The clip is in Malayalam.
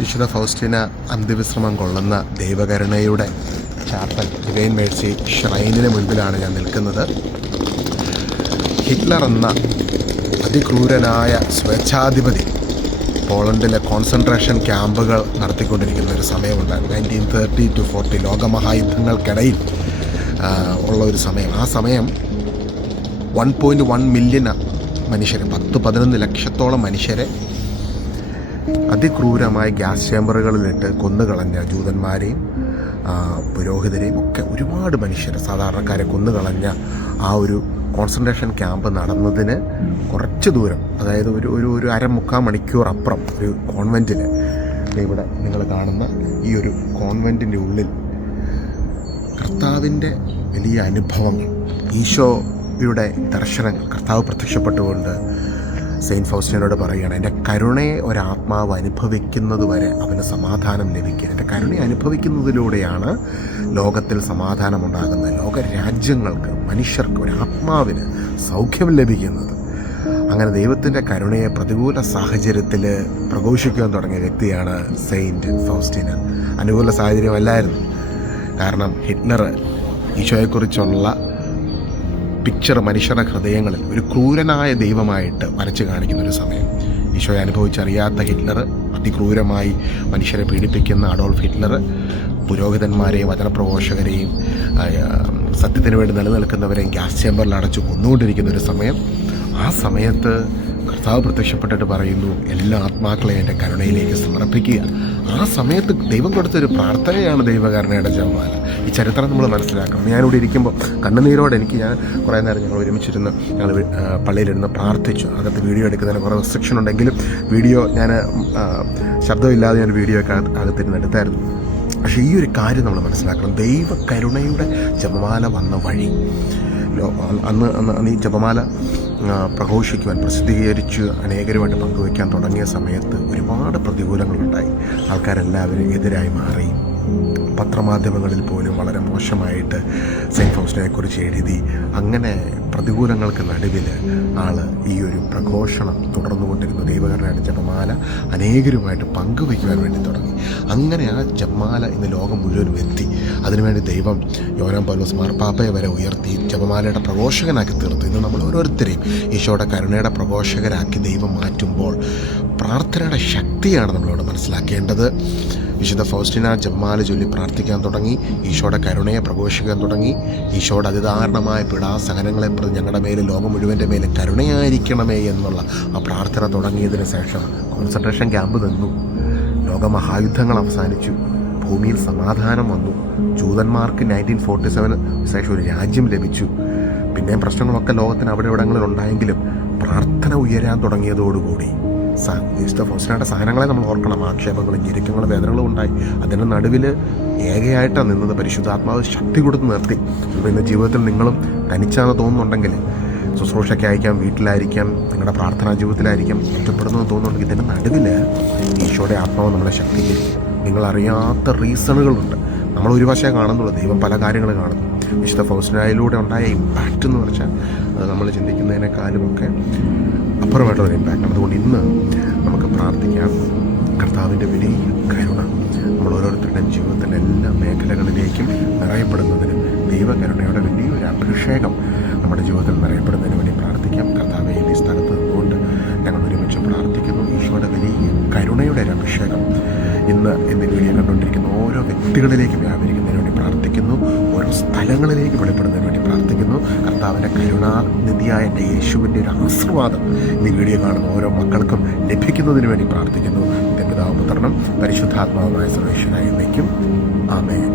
വിശുദ്ധ ഫൗസ്റ്റീന അന്ത്യവിശ്രമം കൊള്ളുന്ന ദൈവകരുണയുടെ ചാപ്പൽ ഡിവൈൻ മേഴ്സി ഷ്രൈനിന് മുൻപിലാണ് ഞാൻ നിൽക്കുന്നത്. ഹിറ്റ്ലർ എന്ന അതിക്രൂരനായ സ്വേച്ഛാധിപതി പോളണ്ടിലെ കോൺസെൻട്രേഷൻ ക്യാമ്പുകൾ നടത്തിക്കൊണ്ടിരിക്കുന്ന ഒരു സമയമുണ്ട്. 1930 to 40 ലോകമഹായുദ്ധങ്ങൾക്കിടയിൽ ഉള്ള ഒരു സമയം. ആ സമയം 1.1 മില്യൺ മനുഷ്യരെ, 10-11 ലക്ഷത്തോളം മനുഷ്യരെ അതിക്രൂരമായ ഗ്യാസ് ചേമ്പറുകളിലിട്ട് കൊന്നുകളഞ്ഞ ജൂതന്മാരെയും പുരോഹിതരെയും ഒക്കെ ഒരുപാട് മനുഷ്യരെ, സാധാരണക്കാരെ കൊന്നുകളഞ്ഞ ആ ഒരു കോൺസെൻട്രേഷൻ ക്യാമ്പ് നടന്നതിന് കുറച്ച് ദൂരം, അതായത് ഒരു അരമുക്കാൽ മണിക്കൂർ അപ്പുറം ഒരു കോൺവെൻറ്റിൽ, ഇവിടെ നിങ്ങൾ കാണുന്ന ഈ ഒരു കോൺവെൻറ്റിൻ്റെ ഉള്ളിൽ കർത്താവിൻ്റെ വലിയ അനുഭവങ്ങൾ, ഈശോയുടെ ദർശനങ്ങൾ, കർത്താവ് പ്രത്യക്ഷപ്പെട്ടുകൊണ്ട് സെയിൻറ്റ് ഫൗസ്റ്റീനോട് പറയുകയാണ്, എൻ്റെ കരുണയെ ഒരാത്മാവ് അനുഭവിക്കുന്നത് വരെ അവന് സമാധാനം ലഭിക്കുക. എൻ്റെ കരുണയെ അനുഭവിക്കുന്നതിലൂടെയാണ് ലോകത്തിൽ സമാധാനമുണ്ടാകുന്നത്, ലോകരാജ്യങ്ങൾക്ക്, മനുഷ്യർക്ക്, ഒരാത്മാവിന് സൗഖ്യം ലഭിക്കുന്നത്. അങ്ങനെ ദൈവത്തിൻ്റെ കരുണയെ പ്രതികൂല സാഹചര്യത്തിൽ പ്രഘോഷിക്കുവാൻ തുടങ്ങിയ വ്യക്തിയാണ് സെയിൻറ്റ് ഫൗസ്റ്റീന. അനുകൂല സാഹചര്യമല്ലായിരുന്നു. കാരണം ഹിറ്റ്ലർ ഈശോയെക്കുറിച്ചുള്ള പിക്ചർ മനുഷ്യരുടെ ഹൃദയങ്ങളിൽ ഒരു ക്രൂരനായ ദൈവമായിട്ട് വരച്ച് കാണിക്കുന്നൊരു സമയം. ഈശോയെ അനുഭവിച്ചറിയാത്ത ഹിറ്റ്ലർ, അതിക്രൂരമായി മനുഷ്യരെ പീഡിപ്പിക്കുന്ന അഡോൾഫ് ഹിറ്റ്ലർ, പുരോഹിതന്മാരെയും വചനപ്രഘോഷകരെയും സത്യത്തിന് വേണ്ടി നിലനിൽക്കുന്നവരെയും ഗ്യാസ് ചേമ്പറിൽ അടച്ചു കൊന്നുകൊണ്ടിരിക്കുന്നൊരു സമയം. ആ സമയത്ത് കർത്താവ് പ്രത്യക്ഷപ്പെട്ടിട്ട് പറയുന്നു, എല്ലാ ആത്മാക്കളെയും എൻ്റെ കരുണയിലേക്ക് സമർപ്പിക്കുക. ആ സമയത്ത് ദൈവം കൊടുത്തൊരു പ്രാർത്ഥനയാണ് ദൈവകരുണയുടെ ജപമാല. ഈ ചരിത്രം നമ്മൾ മനസ്സിലാക്കണം. ഞാനിവിടെ ഇരിക്കുമ്പോൾ കണ്ണുനീരോടെ ഞാൻ കുറേ നേരം ഞങ്ങൾ ഒരുമിച്ചിരുന്ന് ഞങ്ങൾ പള്ളിയിലിരുന്ന് പ്രാർത്ഥിച്ചു. അകത്ത് വീഡിയോ എടുക്കുന്നതിന് കുറേ റെസ്ട്രിക്ഷൻ ഉണ്ടെങ്കിലും വീഡിയോ ശബ്ദമില്ലാതെ ഞാൻ വീഡിയോ ഒക്കെ അകത്തിരുന്ന് എടുത്തായിരുന്നു. പക്ഷേ ഈ ഒരു കാര്യം നമ്മൾ മനസ്സിലാക്കണം. ദൈവ കരുണയുടെ ജപമാല വന്ന വഴി, അന്ന് ഈ ജപമാല പ്രഘോഷിക്കുവാൻ, പ്രസിദ്ധീകരിച്ച് അനേകരുമായിട്ട് പങ്കുവയ്ക്കാൻ തുടങ്ങിയ സമയത്ത് ഒരുപാട് പ്രതികൂലങ്ങളുണ്ടായി. ആൾക്കാരെല്ലാവരും എതിരായി മാറി. പത്രമാധ്യമങ്ങളിൽ പോലും വളരെ മോശമായിട്ട് സെയിൻറ്റ് ഫൗസ്റ്റീനെക്കുറിച്ച് എഴുതി. അങ്ങനെ പ്രതികൂലങ്ങൾക്ക് നടുവിൽ ഈ ഒരു പ്രഘോഷണം തുടർന്നുകൊണ്ടിരുന്നു. ദൈവകരുണയുടെ ജപമാല അനേകരുമായിട്ട് പങ്കുവയ്ക്കുവാൻ വേണ്ടി തുടങ്ങി. അങ്ങനെ ആ ജപമാല ഇന്ന് ലോകം മുഴുവനും എത്തി. അതിനുവേണ്ടി ദൈവം യോഹന്നാൻ പൗലോസ് മാർപ്പാപ്പയെ വരെ ഉയർത്തി ജപമാലയുടെ പ്രഘോഷകനാക്കി തീർത്തു. ഇന്ന് നമ്മൾ ഓരോരുത്തരെയും ഈശോയുടെ കരുണയുടെ പ്രഘോഷകരാക്കി ദൈവം മാറ്റുമ്പോൾ പ്രാർത്ഥനയുടെ ശക്തിയാണ് നമ്മളോട് മനസ്സിലാക്കേണ്ടത്. വിശുദ്ധ ഫൗസ്റ്റീന ജപമാല ചൊല്ലി പ്രാർത്ഥിക്കാൻ തുടങ്ങി. ഈശോയുടെ കരുണയെ പ്രഘോഷിക്കാൻ തുടങ്ങി. ഈശോയുടെ അതിദാരുണമായ പീഡാസഹനങ്ങളെ പ്രതി ഞങ്ങളുടെ മേൽ, ലോകം മുഴുവൻ്റെ മേൽ കരുണയായിരിക്കണമേ എന്നുള്ള ആ പ്രാർത്ഥന തുടങ്ങിയതിന് ശേഷം കോൺസെൻട്രേഷൻ ക്യാമ്പ് നിന്നു. ലോകമഹായുദ്ധങ്ങൾ അവസാനിച്ചു. ഭൂമിയിൽ സമാധാനം വന്നു. ജൂതന്മാർക്ക് 1947 ശേഷം ഒരു രാജ്യം ലഭിച്ചു. പിന്നെയും പ്രശ്നങ്ങളൊക്കെ ലോകത്തിന് അവിടെ ഇവിടങ്ങളിൽ ഉണ്ടായെങ്കിലും പ്രാർത്ഥന ഉയരാൻ തുടങ്ങിയതോടുകൂടി വിശുദ്ധ ഫൗസ്റ്റീനയുടെ സഹനങ്ങളെ നമ്മൾ ഓർക്കണം. ആക്ഷേപങ്ങളും ഞെരുക്കങ്ങളും വേദനകളും ഉണ്ടായി. അതിൻ്റെ നടുവിൽ ഏകയായിട്ടാണ് നിന്നത്. പരിശുദ്ധാത്മാവ് ശക്തി കൊടുത്ത് നിർത്തി. ഇന്ന് ജീവിതത്തിൽ നിങ്ങളും തനിച്ചാന്ന് തോന്നുന്നുണ്ടെങ്കിൽ, ശുശ്രൂഷയ്ക്കായിരിക്കാം, വീട്ടിലായിരിക്കാം, നിങ്ങളുടെ പ്രാർത്ഥനാ ജീവിതത്തിലായിരിക്കാം, ഒറ്റപ്പെടുന്നതെന്ന് തോന്നുന്നുണ്ടെങ്കിൽ ഇതിൻ്റെ നടുവിൽ ഈശോയുടെ ആത്മാവ് നമ്മളെ ശക്തീകരിക്കും. നിങ്ങളറിയാത്ത റീസണുകളുണ്ട്. നമ്മൾ ഒരു വശമേ കാണുന്നുള്ളൂ, ദൈവം പല കാര്യങ്ങൾ കാണുന്നു. വിശുദ്ധ ഫൗസ്റ്റീനയിലൂടെ ഉണ്ടായ ഇമ്പാക്റ്റ് എന്ന് പറഞ്ഞാൽ അത് നമ്മൾ ചിന്തിക്കുന്നതിനേക്കാളുമൊക്കെ അപ്പുറമായിട്ടുള്ളൊരു ഇമ്പാക്റ്റാണ്. അതുകൊണ്ട് ഇന്ന് നമുക്ക് പ്രാർത്ഥിക്കാം, കർത്താവിൻ്റെ വലിയ കരുണ നമ്മൾ ഓരോരുത്തരുടെയും ജീവിതത്തിൻ്റെ എല്ലാ മേഖലകളിലേക്കും നിറയപ്പെടുന്നതിന്, ദൈവകരുണയുടെ വലിയൊരു അഭിഷേകം നമ്മുടെ ജീവിതത്തിൽ നിറയപ്പെടുന്നതിന് വേണ്ടി പ്രാർത്ഥിക്കാം. കർത്താവെ, ഈ സ്ഥലത്ത് നിന്നുകൊണ്ട് ഞങ്ങൾ ഒരുമിച്ച് പ്രാർത്ഥിക്കുന്നു. ഈശോയുടെ വലിയ കരുണയുടെ ഒരു അഭിഷേകം ഇന്ന് വീഡിയോ കണ്ടുകൊണ്ടിരിക്കുന്ന ഓരോ വ്യക്തികളിലേക്കും വ്യാപരിക്കുന്നതിന് വേണ്ടി പ്രാർത്ഥിക്കുന്നു. ഓരോ സ്ഥലങ്ങളിലേക്ക് വെളിപ്പെടുന്നതിന് വേണ്ടി പ്രാർത്ഥിക്കുന്നു. കർത്താവിൻ്റെ കരുണാനിധിയായ എൻ്റെ യേശുവിൻ്റെ ഒരു ആശീർവാദം ഈ വീഡിയോ കാണുന്ന ഓരോ മക്കൾക്കും ലഭിക്കുന്നതിന് വേണ്ടി പ്രാർത്ഥിക്കുന്നു. പിതാവും പുത്രനും പരിശുദ്ധാത്മാവുമായ സർവേശ്വരനായി എന്നേക്കും. ആമേൻ.